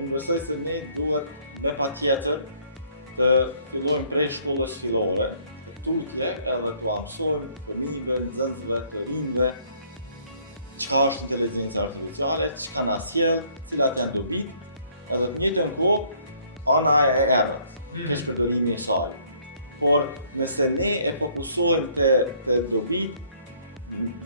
unë besoj se ne duhet me patjetër të fillojmë prej shkollës fillore, të tutje edhe të mësojmë fëmijëve, nxënësve, të rinjve çka është inteligjenca artificiale, çka na sjell, cilat janë dobit, edhe të njëjtën kohë ana e errët, keq përdorimi i saj. Por nëse ne e fokusohemi te dobit,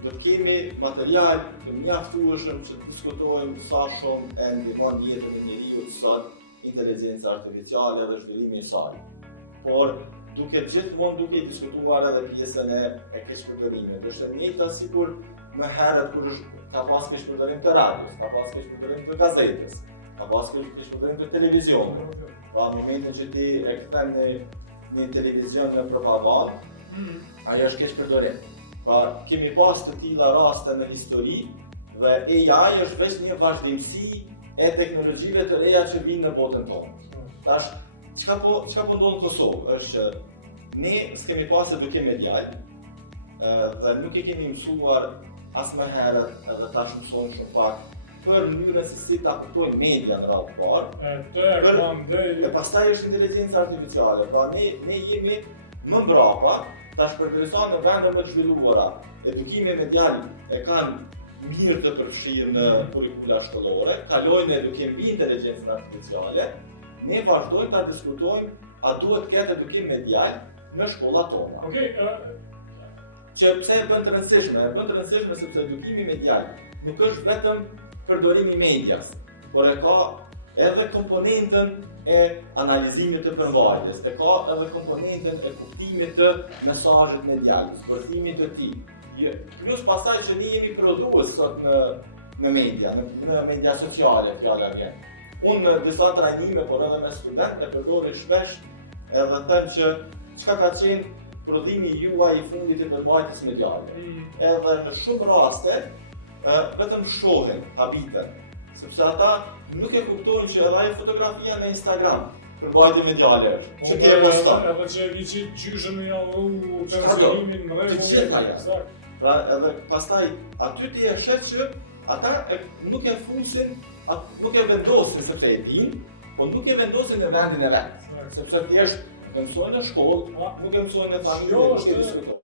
do të kemi material të mjaftueshëm që të diskutojmë sa shumë e ndihmon jetën e njeriu sot inteligjenca artificiale dhe zhvillimi i saj. Por gjithmonë duke diskutuar edhe pjesën e keqpërdorimit. Është e njëjta sikur më herët kur ka pas keqpërdorim të radios, ka pas keqpërdorim të gazetës, ka pas keqpërdorim të televizionit. Pra në momentin që ti e kthen në televizion në propagandë, ajo është keqpërdorim. Pra kemi pas të tilla raste në histori dhe AI është vetëm një vazhdimsi e teknologjive të reja që vinë në botën tonë. Tash çka po ndodh në Kosovë është që ne s'kemi pas edukim medial dhe nuk e kemi mësuar as më herët edhe tash mësojmë shumë pak për mënyrën se si ta kuptojmë media në radhë parë. E pastaj është inteligjenca artificiale. Pra ne jemi më mbrapa, tash përderisa në vende më të zhvilluara, edukimi medial e kanë mirë të përfshirë në kurrikula shkollore, kalojnë në edukim mbi inteligjencën artificiale, ne vazhdojmë ta diskutojmë a duhet të ketë edukim medial në shkollat tona. Që pse e bën të rëndësishme? E bën të rëndësishme sepse edukimi medial nuk është vetëm përdorimi i medias, por e ka edhe komponentën e analizimit të përmbajtjes, e ka edhe komponentën e kuptimit të mesazhit medial, zbërthimit të tij. Plus pastaj që ne jemi prodhues sot në media, në media sociale, fjala vjen. Unë në disa trajnime, por edhe me studentë, e përdori shpesh edhe them që çka ka qenë prodhimi juaj i fundit të përmbajtjes mediale. Edhe në shumë raste, vetëm shohin habitën, sepse ata nuk e kuptojnë që edhe ajo fotografia në Instagram përmbajtje mediale është. Që ti e poston. Edhe që e vici gjyshën në javë pensionimin më rregull. Pra edhe pastaj aty ti e shet që ata nuk e fusin, nuk e vendosin sepse e dinë, po nuk e vendosin në vendin e vet. Sepse thjesht e mësojnë në shkollë, nuk e mësojnë në familje, nuk e diskutojnë.